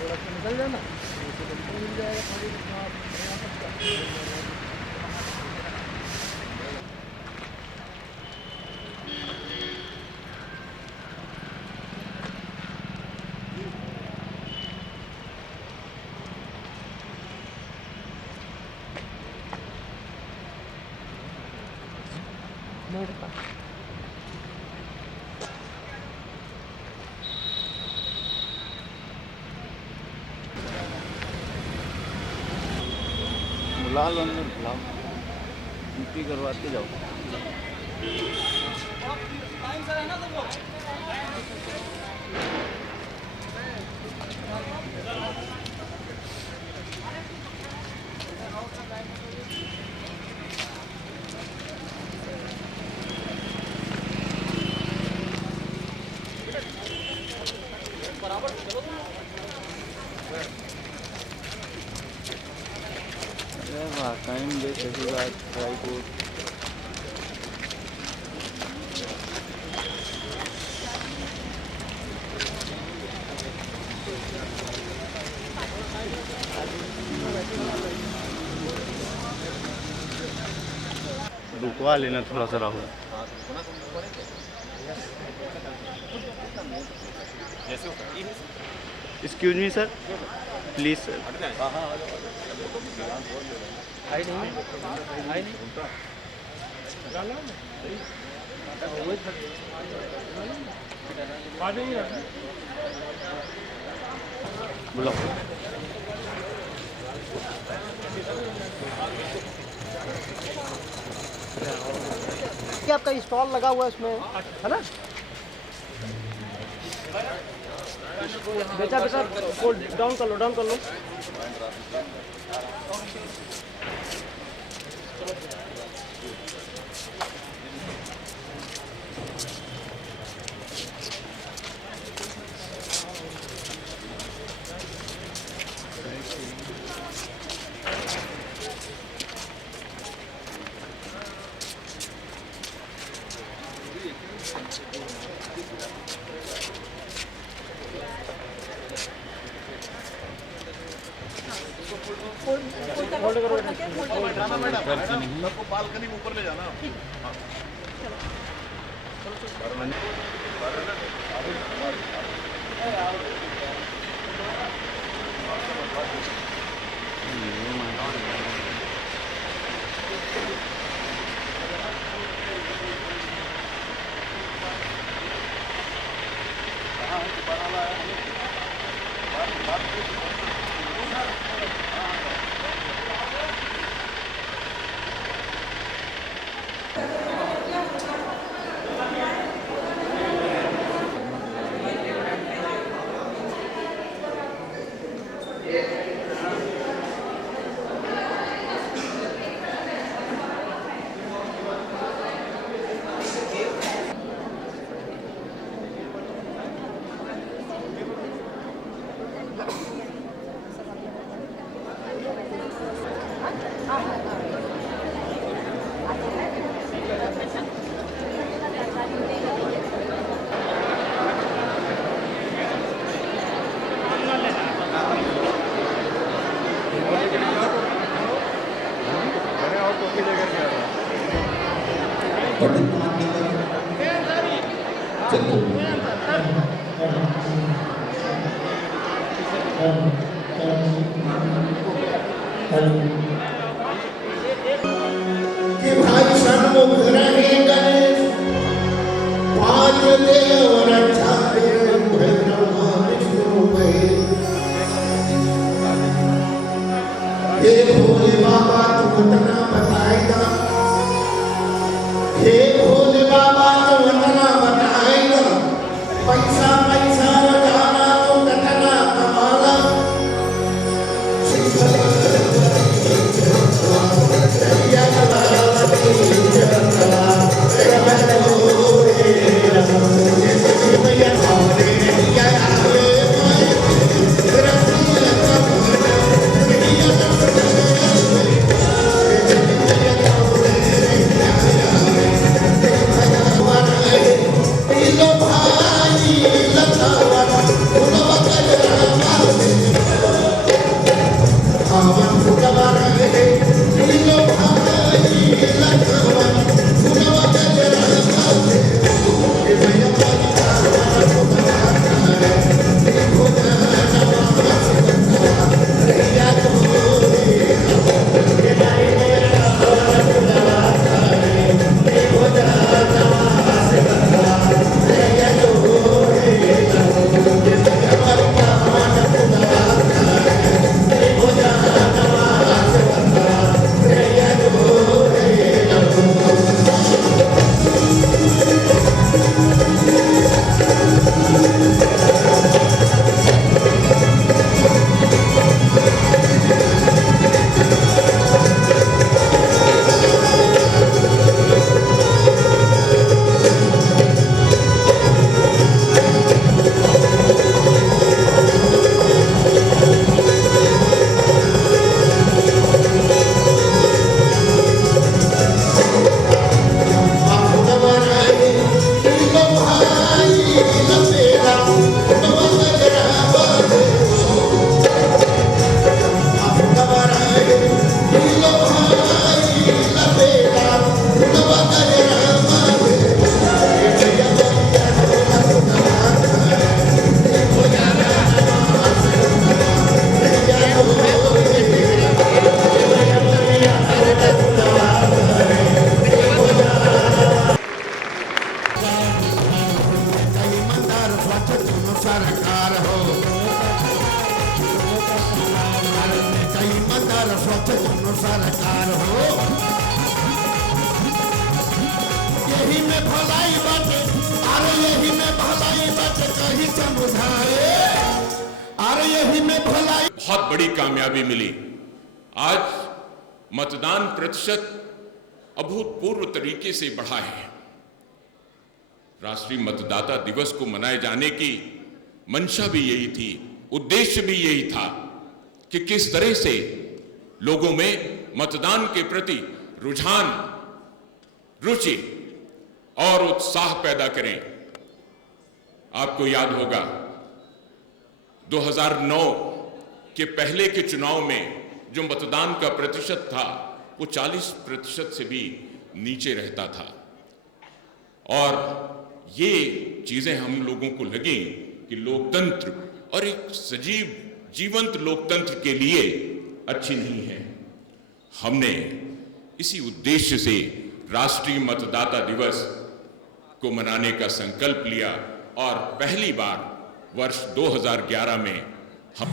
थोड़ा सा निकल जाना, मिल जाएगा थोड़ी सकता। बुला लो, अंदर बुलाओ, ड्यूटी करवाते जाओ। टाइम दे सकेगा ट्राई को। रुकवा लेना थोड़ा सा Rahul. Excuse me sir, please sir. आई नहीं बुलाओ। आपका स्टॉल लगा हुआ है इसमें, है ना? बेटा बेटा डाउन कर लो, डाउन कर लो। बालकनी में ऊपर ले जाना। कि भाई सन्मुख रहे गणेश, पाँच देव रक्षाए ब्रह्मा विष्णु महेश। हे भोले बाबा तुम इतना बताएगा, हे भोले बाबा तुम इतना बताएगा, पैसा पैसा लगाना तो कतना कमाना। सरकार हो, कई मदर स्वच्छ दोनों सरकार हो। यही में भलाई बाटे, अरे यही में भलाई बाटे, कहीं समुदाय, अरे यही में भलाई। बहुत बड़ी कामयाबी मिली। आज मतदान प्रतिशत अभूतपूर्व तरीके से बढ़ा है। राष्ट्रीय मतदाता दिवस को मनाए जाने की मंशा भी यही थी, उद्देश्य भी यही था कि किस तरह से लोगों में मतदान के प्रति रुझान, रुचि और उत्साह पैदा करें। आपको याद होगा 2009 के पहले के चुनाव में जो मतदान का प्रतिशत था वो 40% से भी नीचे रहता था, और ये चीजें हम लोगों को लगी कि लोकतंत्र और एक सजीव जीवंत लोकतंत्र के लिए अच्छी नहीं है। हमने इसी उद्देश्य से राष्ट्रीय मतदाता दिवस को मनाने का संकल्प लिया और पहली बार वर्ष 2011 में हम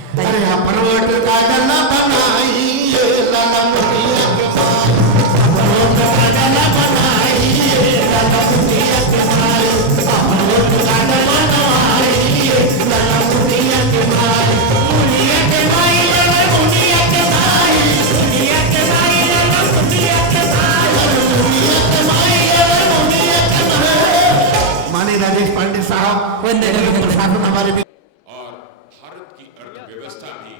हमारे भी और भारत की अर्थव्यवस्था भी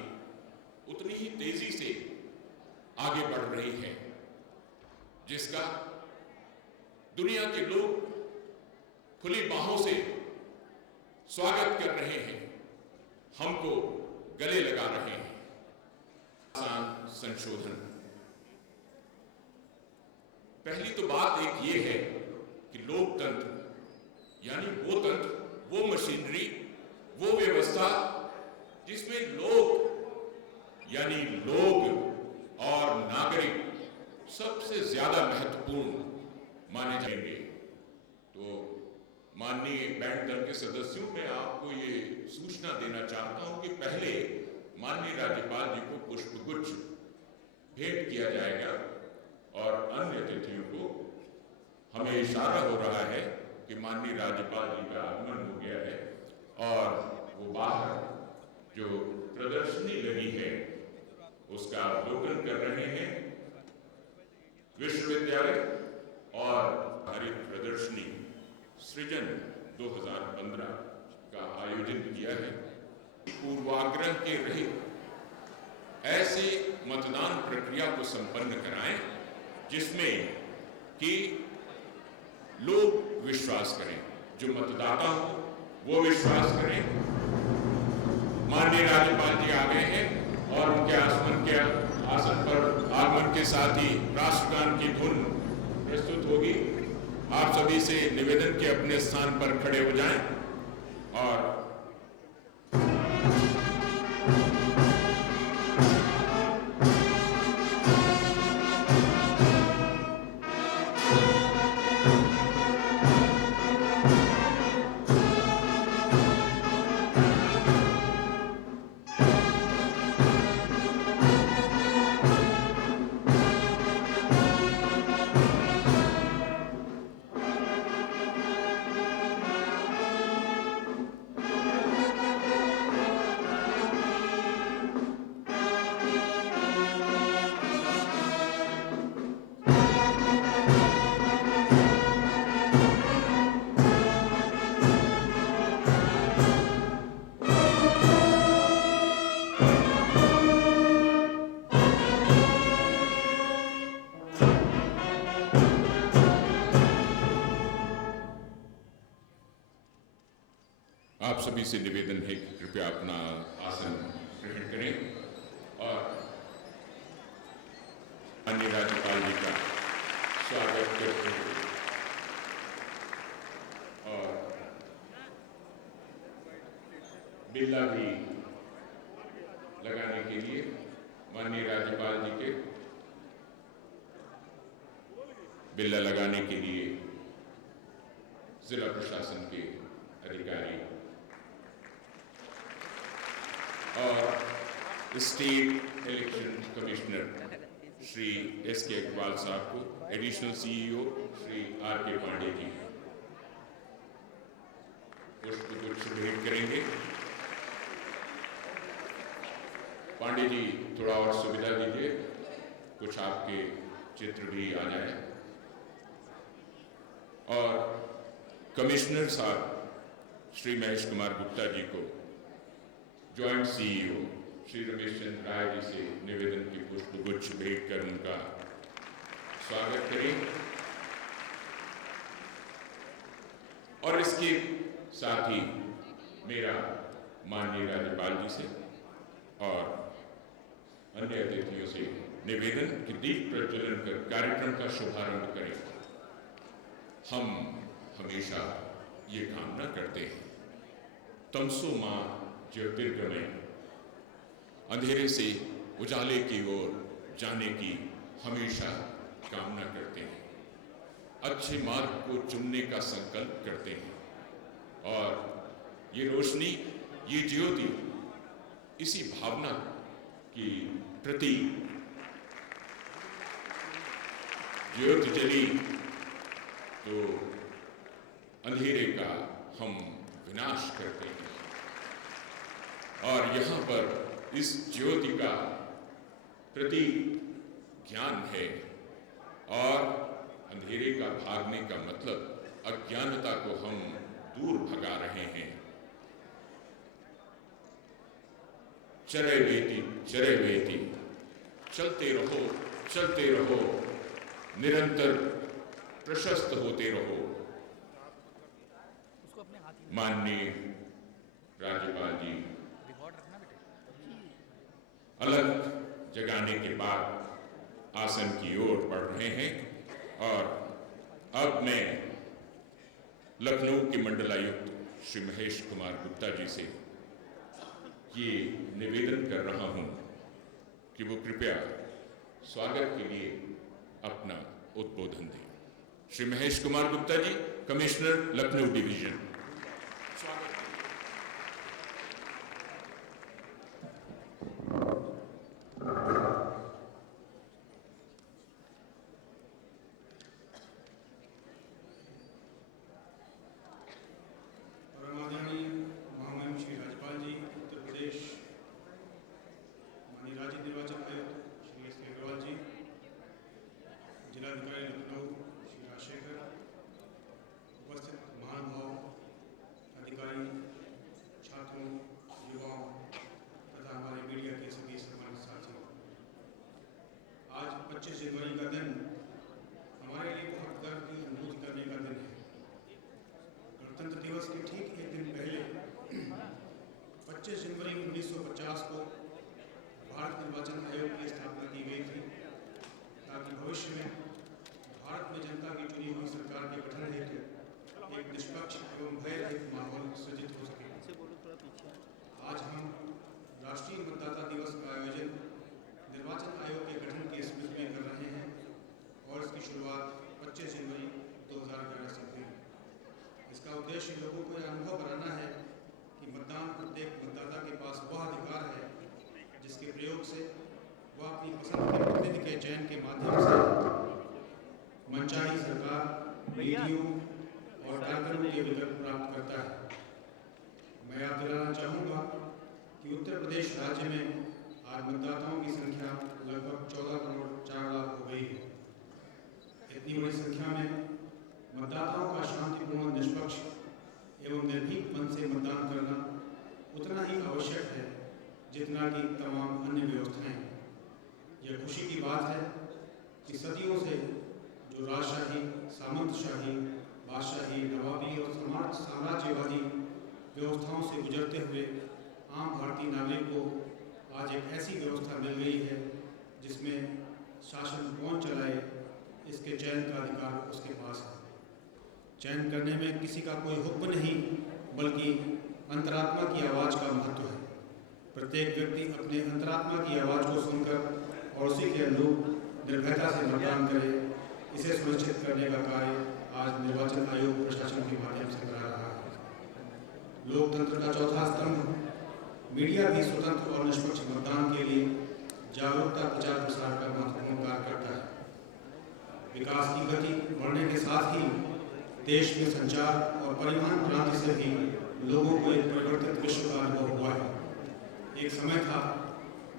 उतनी ही तेजी से आगे बढ़ रही है, जिसका दुनिया के लोग खुली बाहों से स्वागत कर रहे हैं, हमको गले लगा रहे हैं। आसान संशोधन, पहली तो बात एक ये है कि लोकतंत्र यानी वो तंत्र, वो मशीनरी, वो व्यवस्था जिसमें लोग यानी लोग और नागरिक सबसे ज्यादा महत्वपूर्ण माने जाएंगे। तो माननीय बैंड दल के सदस्यों, मैं आपको ये सूचना देना चाहता हूं कि पहले माननीय राज्यपाल जी को पुष्पगुच्छ भेंट किया जाएगा और अन्य अतिथियों को हमें इशारा हो रहा है कि माननीय राज्यपाल जी का आगमन हो गया है और वो बाहर जो प्रदर्शनी लगी है उसका अवलोकन कर रहे हैं। विश्वविद्यालय और हरित प्रदर्शनी सृजन 2015 का आयोजन किया है। पूर्वाग्रह के रहित ऐसे मतदान प्रक्रिया को संपन्न कराएं जिसमें कि लोग विश्वास करें, जो मतदाता हो वो विश्वास करें। माननीय राज्यपाल जी आ गए हैं और उनके आसन पर आगमन के साथ ही राष्ट्रगान की धुन प्रस्तुत होगी। आप सभी से निवेदन के अपने स्थान पर खड़े हो जाएं और आप सभी से निवेदन है कि कृपया अपना आसन ग्रहण करें और माननीय राज्यपाल जी का स्वागत करते हैं। और बिल्ला भी लगाने के लिए माननीय राज्यपाल जी के बिल्ला लगाने के लिए जिला प्रशासन के अधिकारी state election commissioner Shri S.K. Agarwal साहब को, additional CEO Shri R.K. Pandey ji पुष्पगुच्छ भेंट करेंगे। पांडे जी थोड़ा और सुविधा दीजिए, कुछ आपके चित्र भी आ जाए। और कमिश्नर साहब श्री महेश कुमार गुप्ता जी को जॉइंट CEO श्री रमेश चंद्र राय जी से निवेदन की पुष्पगुच्छ भेंट कर उनका स्वागत करें। और इसके साथ ही मेरा माननीय राज्यपाल जी से और अन्य अतिथियों से निवेदन कि दीप प्रज्वलन कर कार्यक्रम का शुभारंभ करें। हम हमेशा ये कामना करते हैं, तमसो मां ज्योतिर्गमय, अंधेरे से उजाले की ओर जाने की हमेशा कामना करते हैं, अच्छे मार्ग को चुनने का संकल्प करते हैं। और ये रोशनी, ये ज्योति इसी भावना की प्रतीक, ज्योति जली तो अंधेरे का हम विनाश करते हैं। और यहाँ पर इस ज्योति का प्रतीक ज्ञान है, और अंधेरे का भागने का मतलब अज्ञानता को हम दूर भगा रहे हैं। चरे वेती, चलते रहो, निरंतर प्रशस्त होते रहो। माननीय राज्यपाल जी अलग जगाने के बाद आसन की ओर बढ़ रहे हैं। और अब मैं लखनऊ के मंडलायुक्त श्री महेश कुमार गुप्ता जी से ये निवेदन कर रहा हूं कि वो कृपया स्वागत के लिए अपना उद्बोधन दें। Shri Mahesh Kumar Gupta ji, commissioner Lucknow division. चयन करने में किसी का कोई हुक्म नहीं, बल्कि अंतरात्मा की आवाज़ का महत्व है। प्रत्येक व्यक्ति अपने अंतरात्मा की आवाज़ को सुनकर और उसी के अनुरूप निर्भयता से मतदान करे, इसे सुनिश्चित करने का कार्य आज निर्वाचन आयोग प्रशासन के माध्यम से करा रहा है। लोकतंत्र का चौथा स्तंभ मीडिया भी स्वतंत्र और निष्पक्ष मतदान के लिए जागरूकता प्रचार प्रसार का महत्वपूर्ण कार्य करता है। विकास की गति बढ़ने के साथ ही देश में संचार और परिवहन क्रांति से भी लोगों को एक परिवर्तित विश्व का अनुभव हुआ है। एक समय था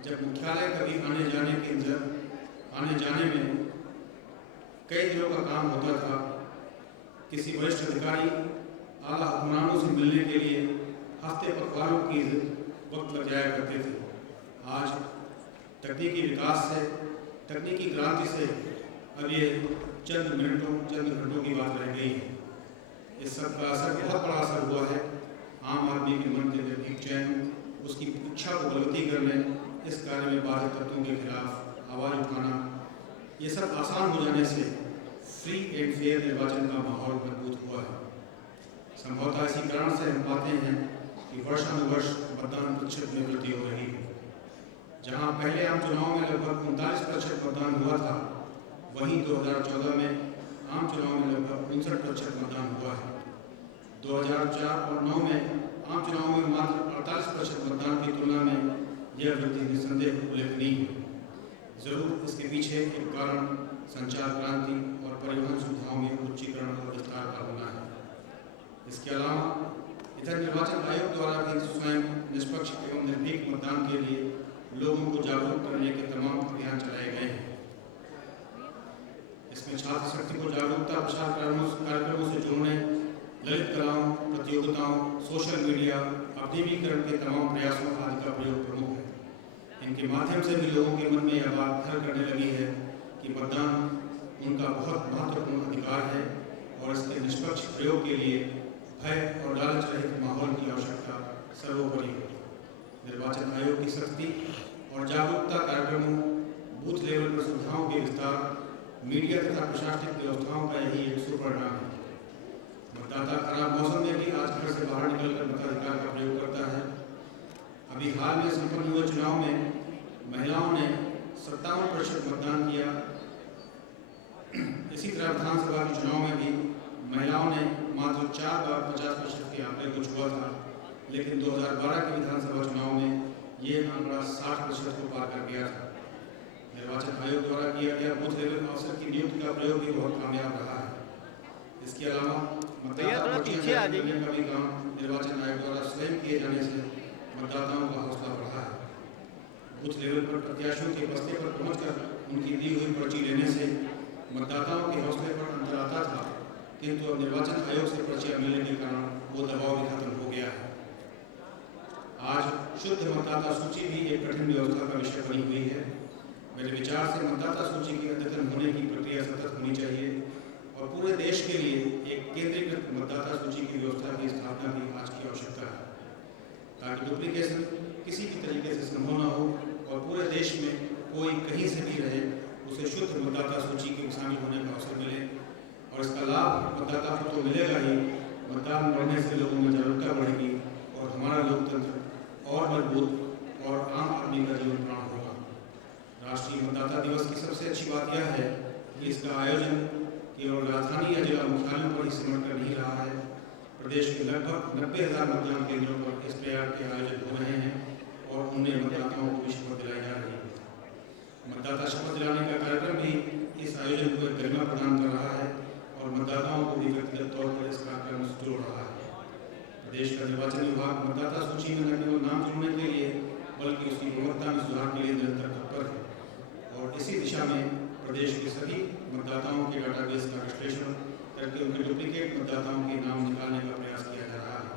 जब मुख्यालय कभी आने जाने में कई दिनों का काम होता था। किसी वरिष्ठ अधिकारी आला हुक्मरानों से मिलने के लिए हफ्ते पखवारों की वक्त लग जाया करते थे। आज तकनीकी विकास से, तकनीकी क्रांति से अब ये चंद मिनटों, चंद घंटों की बात रह गई है। इस सब का असर, बहुत बड़ा असर हुआ है आम आदमी के मन के निर्भीक चैन, उसकी इच्छा को बलवती करने, इस कार्य में बाधक तत्वों के खिलाफ आवाज़ उठाना, ये सब आसान हो जाने से फ्री एंड फेयर निर्वाचन का माहौल मजबूत हुआ है। संभवतः इसी कारण से हम पाते हैं कि वर्षानुवर्ष मतदान प्रतिशत में वृद्धि हो रही है। जहां पहले आम चुनाव में लगभग 39% मतदान हुआ था, वहीं 2014 में आम चुनाव में लगभग 59% मतदान हुआ है। 2004 और 2009 में आम चुनाव में मात्र 48% मतदान की तुलना में यह वृद्धि निस्संदेह उल्लेखनीय है। जरूर इसके पीछे एक कारण संचार क्रांति और परिवहन सुविधाओं में उच्चीकरण और विस्तार का होना है। इसके अलावा इधर निर्वाचन आयोग द्वारा भी स्वयं निष्पक्ष एवं निर्भीक मतदान के लिए लोगों को जागरूक करने के तमाम अभियान चलाए गए हैं। इसमें छात्र शक्ति को जागरूकता प्रसार कार्यक्रमों से जोड़ने, ललित कलाओं, प्रतियोगिताओं, सोशल मीडिया, आधुनिकीकरण के तमाम प्रयासों आदि का प्रयोग प्रमुख है। इनके माध्यम से भी लोगों के मन में यह बात घर करने लगी है कि मतदान उनका बहुत महत्वपूर्ण अधिकार है और इसके निष्पक्ष प्रयोग के लिए भय और लालच रहित माहौल की आवश्यकता सर्वोपरि है। निर्वाचन आयोग की सख्ती और जागरूकता कार्यक्रमों, बूथ लेवल पर सुविधाओं के विस्तार, मीडिया तथा प्रशासनिक व्यवस्थाओं का यही एक सुपरिणाम है। मतदाता खराब मौसम में भी आज घर से बाहर निकलकर मताधिकार का प्रयोग करता है। अभी हाल में संपन्न हुए चुनाव में महिलाओं ने 57% मतदान किया। इसी तरह विधानसभा के चुनाव में भी महिलाओं ने मात्र 4 बार 50% के आंकड़े को छुआ था, लेकिन 2012 के विधानसभा चुनाव में ये आंकड़ा 60% को पार कर गया था। निर्वाचन आयोग द्वारा किया गया बूथ लेवल अफसर की नियुक्ति का प्रयोग भी बहुत कामयाब रहा है। इसके अलावा मतदाता पर्चियां जारी करने का भी काम निर्वाचन आयोग द्वारा स्वयं किए जाने से मतदाताओं का हौसला बढ़ा है। बूथ लेवल पर प्रत्याशियों के बस्ते पर पहुंचकर उनकी दी हुई पर्ची लेने से मतदाताओं के हौसले पर अंतर आता था, किंतु अब निर्वाचन आयोग से पर्चियां मिलने के कारण वो दबाव भी खत्म हो गया है। आज शुद्ध मतदाता सूची भी एक कठिन व्यवस्था का विषय बनी हुई है। मेरे विचार से मतदाता सूची की अद्यतन होने की प्रक्रिया सतत होनी चाहिए और पूरे देश के लिए एक केंद्रीकृत मतदाता सूची की व्यवस्था की स्थापना भी आज की आवश्यकता है, ताकि डुप्लीकेशन किसी भी तरीके से संभव न हो और पूरे देश में कोई कहीं से भी रहे उसे शुद्ध मतदाता सूची में शामिल होने का अवसर मिले। और इसका लाभ मतदाता को तो मिलेगा ही, मतदान बढ़ने से लोगों में जागरूकता बढ़ेगी और हमारा लोकतंत्र और मजबूत और आम आदमी का जीवन प्राण होगा। राष्ट्रीय मतदाता दिवस की सबसे अच्छी बात यह है कि इसका आयोजन केवल राजधानी या जिला मुख्यालयों पर ही सिमट कर नहीं रहा है। प्रदेश के लगभग 90,000 मतदान केंद्रों पर इस प्रकार के आयोजन हो रहे हैं और उनमें मतदाताओं को शपथ दिलाई जा रही है। मतदाता शपथ दिलाने का कार्यक्रम भी इस आयोजन को गरिमा प्रदान कर रहा है और मतदाताओं को भी व्यक्तिगत तौर पर इस कार्यक्रम से जोड़ रहा है। प्रदेश का निर्वाचन विभाग मतदाता सूची में न केवल नाम जोड़ने के लिए बल्कि उसकी गुणवत्ता में सुधार के लिए निरंतर तत्पर है और इसी दिशा में प्रदेश के सभी मतदाताओं के डाटाबेस का विश्लेषण करके उनके डुप्लीकेट मतदाताओं के नाम निकालने का प्रयास किया जा रहा है।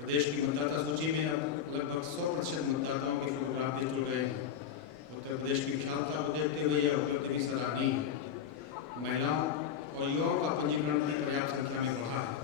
प्रदेश की मतदाता सूची में अब लगभग 100% मतदाताओं के फोटोग्राफ भी जुड़ गए हैं। उत्तर प्रदेश की विशालता को देखते हुए यह उपलब्धि भी सराहनीय है। महिलाओं और युवाओं का पंजीकरण भी पर्याप्त संख्या में बढ़ा है।